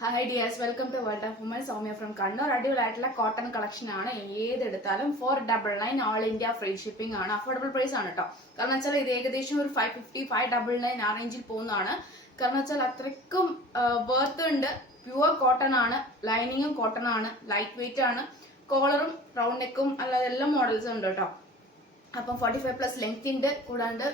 Hi dears, welcome to World of Women. Soumya from Kannur. അടിപൊളിയായിട്ടുള്ള cotton collection ആണ്. ഏതെടുത്താലും 499 all India free shipping ആണ്. Affordable price ആണ് കേട്ടോ. കാരണം വെച്ചാൽ ഇത് ഏകദേശം ഒരു 550 599 ആ റേഞ്ചിൽ പോകുന്നതാണ്. കാരണം വെച്ചാൽ അത്രയ്ക്കും വർത്ത് ഉണ്ട്. പ്യുവർ കോട്ടൺ ആണ്, ലൈനിങ്ങും കോട്ടൺ ആണ്, ലൈറ്റ് വെയിറ്റ് ആണ്, കോളറും റൗണ്ട് നെക്കും അല്ലാതെ എല്ലാ മോഡൽസും ഉണ്ട് കേട്ടോ. അപ്പം 45+ ലെങ്ത് ഉണ്ട്, കൂടാണ്ട്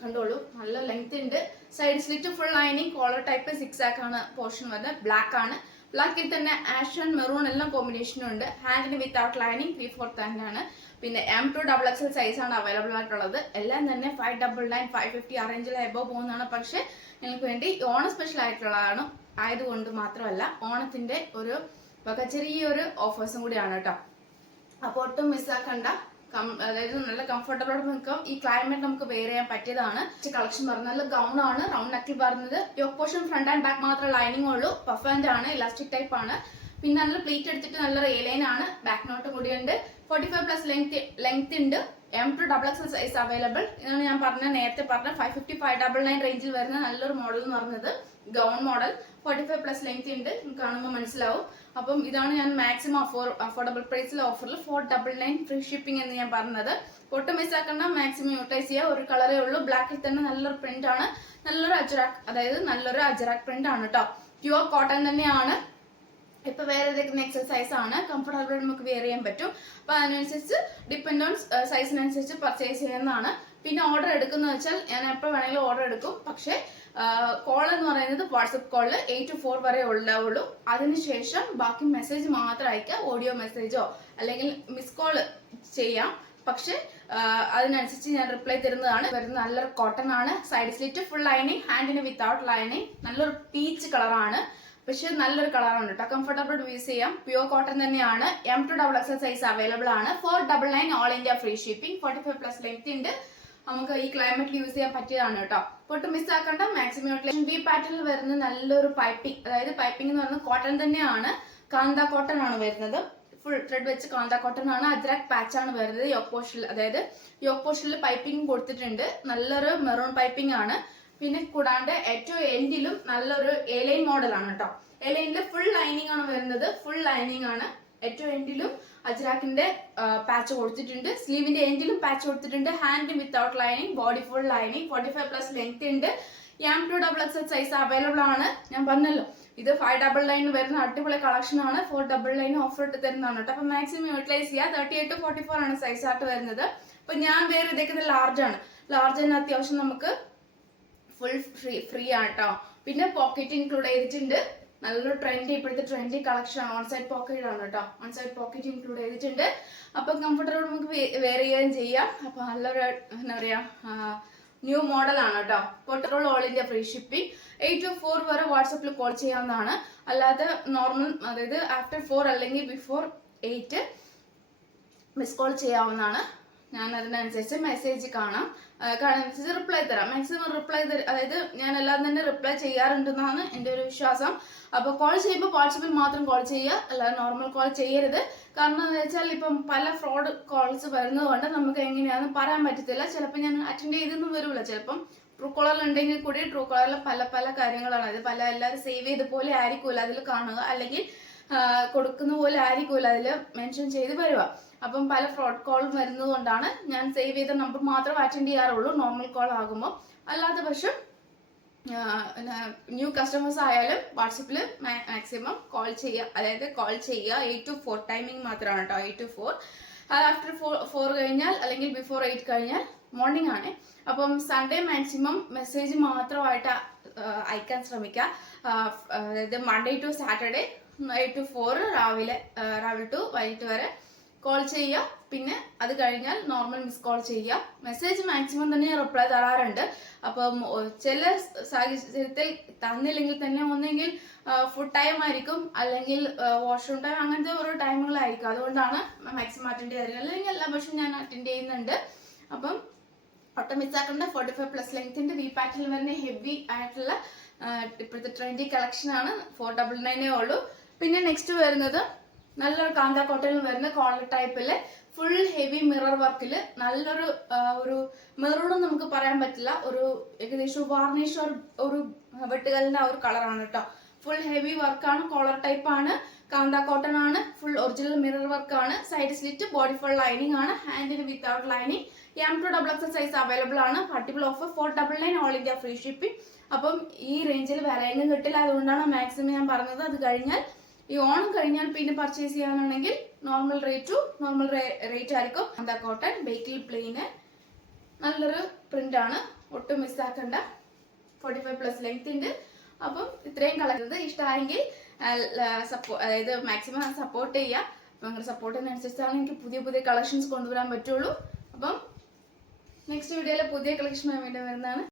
കണ്ടോളൂ നല്ല ലെങ്ത് ഉണ്ട്. Side slit full lining, collar type 6 ആക്ക് ആണ് പോർഷൻ വരുന്നത്. ബ്ലാക്ക് ആണ്, ബ്ലാക്കിൽ തന്നെ ആഷ് ആൻഡ് മെറൂൺ എല്ലാം കോമ്പിനേഷനും ഉണ്ട്. ഹാൻഡിന് വിത്തൗട്ട് ലൈനിങ് 3/4 തന്നെയാണ്. പിന്നെ M2XXL സൈസ് ആണ് അവൈലബിൾ ആയിട്ടുള്ളത്. എല്ലാം തന്നെ 599 550 ആ റേഞ്ചിൽ എബോവ് പോകുന്നതാണ്. പക്ഷെ നിങ്ങൾക്ക് വേണ്ടി ഓണം സ്പെഷ്യൽ ആയിട്ടുള്ളതാണ് ആയതുകൊണ്ട് മാത്രമല്ല, ഓണത്തിന്റെ ഒരു ചെറിയൊരു ഓഫേഴ്സും കൂടിയാണ് കേട്ടോ. അപ്പോൾ ഒട്ടും മിസ്സാക്കണ്ട. അതായത് നല്ല കംഫർട്ടബിൾ ആയിട്ട് നിൽക്കാം. ഈ ക്ലൈമറ്റ് നമുക്ക് വെയർ ചെയ്യാൻ പറ്റിയതാണ്. കളക്ഷൻ പറഞ്ഞാൽ നല്ല ഗൗൺ ആണ്, റൗണ്ട് നെക്കിൽ പറഞ്ഞത്. Yoke portion front and back മാത്രമേ ലൈനിങ് ഉള്ളൂ. പഫ് ആൻഡ് ആണ്, ഇലാസ്റ്റിക് ടൈപ്പ് ആണ്. പിന്നെ നല്ല പ്ലീറ്റ് എടുത്തിട്ട് നല്ല റെയിലൈൻ ആണ്. ബാക്ക് നോട്ടും കൂടിയുണ്ട്. 45+ ലെങ്ത് ഉണ്ട്. M2XXL size available. ഇതാണ് ഞാൻ നേരത്തെ പറഞ്ഞ 550 599 റേഞ്ചിൽ വരുന്ന നല്ലൊരു മോഡൽ എന്ന് പറഞ്ഞത് ഗൗൺ മോഡൽ. 45+ ലെങ്ത് ഉണ്ട്, കാണുമ്പോൾ മനസ്സിലാവും. അപ്പം ഇതാണ് ഞാൻ മാക്സിമം അഫോർഡബിൾ പ്രൈസിൽ ഓഫറിൽ 499 ഫ്രീ ഷിപ്പിംഗ് എന്ന് ഞാൻ പറഞ്ഞത്. ഒട്ടും മിസ്സാക്കണ്ട, മാക്സിമം യൂട്ടിലൈസ് ചെയ്യുക. ഒരു കളറേ ഉള്ളൂ. ബ്ലാക്കിൽ തന്നെ നല്ലൊരു പ്രിന്റ് ആണ്, നല്ലൊരു അജറാക്ക് പ്രിന്റ് ആണ് കേട്ടോ. പ്യുവർ കോട്ടൺ തന്നെയാണ്. ഇപ്പൊ വേറെ ഏതൊക്കെ എക്സസൈസ് ആണ്, കംഫർട്ടബിൾ നമുക്ക് വെയർ ചെയ്യാൻ പറ്റും. അപ്പൊ അതിനനുസരിച്ച് ഡിപ്പെൻഡ് ഓൺ സൈസിനനുസരിച്ച് പർച്ചേസ് ചെയ്യുന്നതാണ്. പിന്നെ ഓർഡർ എടുക്കുന്ന വെച്ചാൽ ഞാൻ എപ്പോൾ വേണമെങ്കിലും ഓർഡർ എടുക്കും. പക്ഷേ കോൾ എന്ന് പറയുന്നത് വാട്സപ്പ് കോളിൽ 8 to 4 വരെ ഉണ്ടാവുള്ളൂ. അതിനുശേഷം ബാക്കി മെസ്സേജ് മാത്രം അയക്കുക. ഓഡിയോ മെസ്സേജോ അല്ലെങ്കിൽ മിസ് കോൾ ചെയ്യാം. പക്ഷെ അതിനനുസരിച്ച് ഞാൻ റിപ്ലൈ തരുന്നതാണ്. വരുന്നത് നല്ലൊരു കോട്ടൺ ആണ്. സൈഡ് സ്ലിറ്റ് ഫുൾ ലൈനിങ്, ഹാൻഡിന് വിത്തൗട്ട് ലൈനിങ്, നല്ലൊരു പീച്ച് കളറാണ്. പക്ഷെ നല്ലൊരു കളറാണ് കേട്ടോ. കംഫർട്ടബിൾ യൂസ് ചെയ്യാം. പ്യുവർ കോട്ടൺ തന്നെയാണ്. M2XXL സൈസ് അവൈലബിൾ ആണ്. 499 all India free shipping. 45+ length ഉണ്ട്. നമുക്ക് ഈ ക്ലൈമറ്റിൽ യൂസ് ചെയ്യാൻ പറ്റിയതാണ് കേട്ടോ. ഒട്ടും മിസ്സാക്കണ്ട, മാക്സിമം യൂട്ടിലൈസേഷൻ. വി പാറ്റേണിൽ വരുന്ന നല്ലൊരു പൈപ്പിംഗ്, അതായത് പൈപ്പിംഗ് എന്ന് പറയുന്നത് കോട്ടൺ തന്നെയാണ്. കാന്ത കോട്ടൺ ആണ് വരുന്നത്. ഫുൾ ത്രെഡ് വെച്ച് കാന്ത കോട്ടൺ ആണ്. അജ്രാക് പാച്ച് ആണ് വരുന്നത്. യോക്ക് പോർഷനിൽ പൈപ്പിംഗ് കൊടുത്തിട്ടുണ്ട്. നല്ലൊരു മെറൂൺ പൈപ്പിംഗ് ആണ്. പിന്നെ കൂടാണ്ട് ഏറ്റവും എൻഡിലും നല്ലൊരു എലൈൻ മോഡൽ ആണ് കേട്ടോ. എലൈനിൽ ഫുൾ ലൈനിങ് ആണ് വരുന്നത്. ഫുൾ ലൈനിങ് ആണ്. ഏറ്റവും എൻഡിലും അജ്രാക്കിന്റെ പാച്ച് കൊടുത്തിട്ടുണ്ട്. സ്ലീവിന്റെ എൻഡിലും പാച്ച് കൊടുത്തിട്ടുണ്ട്. Hand without lining, body full lining. 45+ length ഉണ്ട്. M2XXL സൈസ് അവൈലബിൾ ആണ്. ഞാൻ പറഞ്ഞല്ലോ, ഇത് 599 വരുന്ന അടിപൊളി കളക്ഷൻ ആണ്. 499 ഓഫർ ഇട്ട് തരുന്നതാണ് കേട്ടോ. അപ്പൊ മാക്സിമം യൂട്ടിലൈസ് ചെയ്യുക. 38 to 44 ആണ് സൈസ് ആയിട്ട് വരുന്നത്. അപ്പൊ ഞാൻ വേറെ ഇതേക്കുന്നത് ലാർജ് ആണ്. ലാർജ് തന്നെ അത്യാവശ്യം നമുക്ക് ഫുൾ ഫ്രീ ആണ് കേട്ടോ. പിന്നെ പോക്കറ്റ് ഇൻക്ലൂഡ് ചെയ്തിട്ടുണ്ട്. നല്ലൊരു ട്രെൻഡി, ഇപ്പോഴത്തെ ട്രെൻഡി കളക്ഷൻ ആണ്. ഓൺ സൈഡ് പോക്കറ്റ് ആണ് കേട്ടോ. ഓൺ സൈഡ് പോക്കറ്റ് ഇൻക്ലൂഡ് ചെയ്തിട്ടുണ്ട്. അപ്പൊ കംഫർട്ടബിൾ നമുക്ക് വെയർ ചെയ്യുകയും ചെയ്യാം. അപ്പൊ നല്ലൊരു എന്താ പറയാ ന്യൂ മോഡൽ ആണ് കേട്ടോ. പൊട്ടറോൾ all India free shipping. 8 to 4 വരെ വാട്സപ്പിൽ കോൾ ചെയ്യാവുന്നതാണ്. അല്ലാതെ നോർമൽ, അതായത് ആഫ്റ്റർ 4 അല്ലെങ്കിൽ ബിഫോർ 8 മിസ് കോൾ ചെയ്യാവുന്നതാണ്. ഞാൻ അതിനനുസരിച്ച് മെസ്സേജ് കാണാം. കാണുന്നതനുസരിച്ച് റിപ്ലൈ തരാം. മാക്സിമം റിപ്ലൈ അതായത് ഞാൻ എല്ലാം തന്നെ റിപ്ലൈ ചെയ്യാറുണ്ടെന്നാണ് എൻ്റെ ഒരു വിശ്വാസം. അപ്പോൾ കോൾ ചെയ്യുമ്പോൾ വാട്സപ്പിൽ മാത്രം കോൾ ചെയ്യുക, അല്ലാതെ നോർമൽ കോൾ ചെയ്യരുത്. കാരണം എന്താ വെച്ചാൽ ഇപ്പം പല ഫ്രോഡ് കോൾസ് വരുന്നത് കൊണ്ട് നമുക്ക് എങ്ങനെയാണെന്ന് പറയാൻ പറ്റത്തില്ല. ചിലപ്പോൾ ഞാൻ അറ്റൻഡ് ചെയ്തൊന്നും വരില്ല. ചിലപ്പം ട്രൂ കോളറിൽ ഉണ്ടെങ്കിൽ കൂടി ട്രൂ കോളറിൽ പല കാര്യങ്ങളാണ്. അത് എല്ലാവരും സേവ് ചെയ്ത പോലെ ആയിരിക്കില്ല അതിൽ കാണുക, അല്ലെങ്കിൽ കൊടുക്കുന്ന പോലെ ആയിരിക്കില്ല അതിൽ മെൻഷൻ ചെയ്ത് വരിക. അപ്പം പല ഫ്രോഡ് കോളും വരുന്നത് കൊണ്ടാണ് ഞാൻ സേവ് ചെയ്ത നമ്പർ മാത്രം അറ്റൻഡ് ചെയ്യാറുള്ളൂ നോർമൽ കോൾ ആകുമ്പോൾ. അല്ലാത്ത പക്ഷം ന്യൂ കസ്റ്റമേഴ്സ് ആയാലും വാട്സപ്പിൽ മാക്സിമം കോൾ ചെയ്യുക. അതായത് കോൾ ചെയ്യുക. 8 to 4 ടൈമിംഗ് മാത്രമാണ് കേട്ടോ. 8 to 4. ആഫ്റ്റർ 4 കഴിഞ്ഞാൽ അല്ലെങ്കിൽ ബിഫോർ 8 കഴിഞ്ഞാൽ മോർണിംഗ് ആണ്. അപ്പം സൺഡേ മാക്സിമം മെസ്സേജ് മാത്രമായിട്ട് അയക്കാൻ ശ്രമിക്കുക. അതായത് മൺഡേ ടു സാറ്റർഡേ 8 to 4 രാവിലെ ടു വൈകിട്ട് വരെ കോൾ ചെയ്യുക. പിന്നെ അത് കഴിഞ്ഞാൽ നോർമൽ മിസ് കോൾ ചെയ്യുക. മെസ്സേജ് മാക്സിമം തന്നെ റിപ്ലൈ തരാറുണ്ട്. അപ്പം ചില സാഹചര്യത്തിൽ തന്നില്ലെങ്കിൽ തന്നെ ഒന്നെങ്കിൽ ഫുഡ് ടൈം ആയിരിക്കും, അല്ലെങ്കിൽ വാഷ്റൂം ടൈം, അങ്ങനത്തെ ഓരോ ടൈമുകളായിരിക്കും. അതുകൊണ്ടാണ് മാക്സിമം അറ്റൻഡ് ചെയ്യാറ്. അല്ലെങ്കിൽ എല്ലാ പക്ഷം ഞാൻ അറ്റൻഡ് ചെയ്യുന്നുണ്ട്. അപ്പം ഒട്ടും മിസ്സാക്കേണ്ട. 45+ ലെങ്ത്തിന്റെ വി പാറ്റേണിൽ വരുന്ന ഹെവി ആയിട്ടുള്ള ഇപ്പോഴത്തെ ട്രെൻഡി കളക്ഷൻ ആണ്. 499 ഉള്ളൂ. പിന്നെ നെക്സ്റ്റ് വരുന്നത് നല്ലൊരു കാന്ത കോട്ടണിൽ വരുന്ന കോളർ ടൈപ്പില് ഫുൾ ഹെവി മിറർ വർക്കില് നല്ലൊരു ഒരു മെറൂൺ നമുക്ക് പറയാൻ പറ്റില്ല, ഒരു ഏകദേശം വാർണിഷ് ഒരു വെട്ടുകല്ലിന്റെ ആ ഒരു കളറാണ് കേട്ടോ. ഫുൾ ഹെവി വർക്കാണ്, കോളർ ടൈപ്പ് ആണ്, കാന്ത കോട്ടൺ ആണ്, ഫുൾ ഒറിജിനൽ മിറർ വർക്ക് ആണ്, side slit, body full lining ആണ്, ഹാൻഡിന് without lining. M2XXL size available ആണ്. പർട്ടിബിൾ offer 499 all India free shipping. അപ്പം ഈ റേഞ്ചിൽ വേറെ എങ്ങും കിട്ടില്ല, അതുകൊണ്ടാണ് മാക്സിമം ഞാൻ പറഞ്ഞത്. അത് കഴിഞ്ഞാൽ ഈ ഓണം കഴിഞ്ഞാൽ പിന്നെ പർച്ചേസ് ചെയ്യാനാണെങ്കിൽ നോർമൽ റേറ്റ് ആയിരിക്കും. കാന്ത കോട്ടൺ, ബേക്കിൽ പ്ലെയിന്, നല്ലൊരു പ്രിന്റ് ആണ്, ഒട്ടും മിസ്സാക്കണ്ട. 45+ ലെങ്ത് ഉണ്ട്. അപ്പം ഇത്രയും കളർ ഇഷ്ടമായെങ്കിൽ അതായത് മാക്സിമം സപ്പോർട്ട് ചെയ്യുക. നിങ്ങളുടെ സപ്പോർട്ടിനനുസരിച്ചാണ് എനിക്ക് പുതിയ പുതിയ കളക്ഷൻസ് കൊണ്ടുവരാൻ പറ്റുള്ളൂ. അപ്പം നെക്സ്റ്റ് വീഡിയോയിൽ പുതിയ കളക്ഷനുമായി വീണ്ടും വരുന്നതാണ്.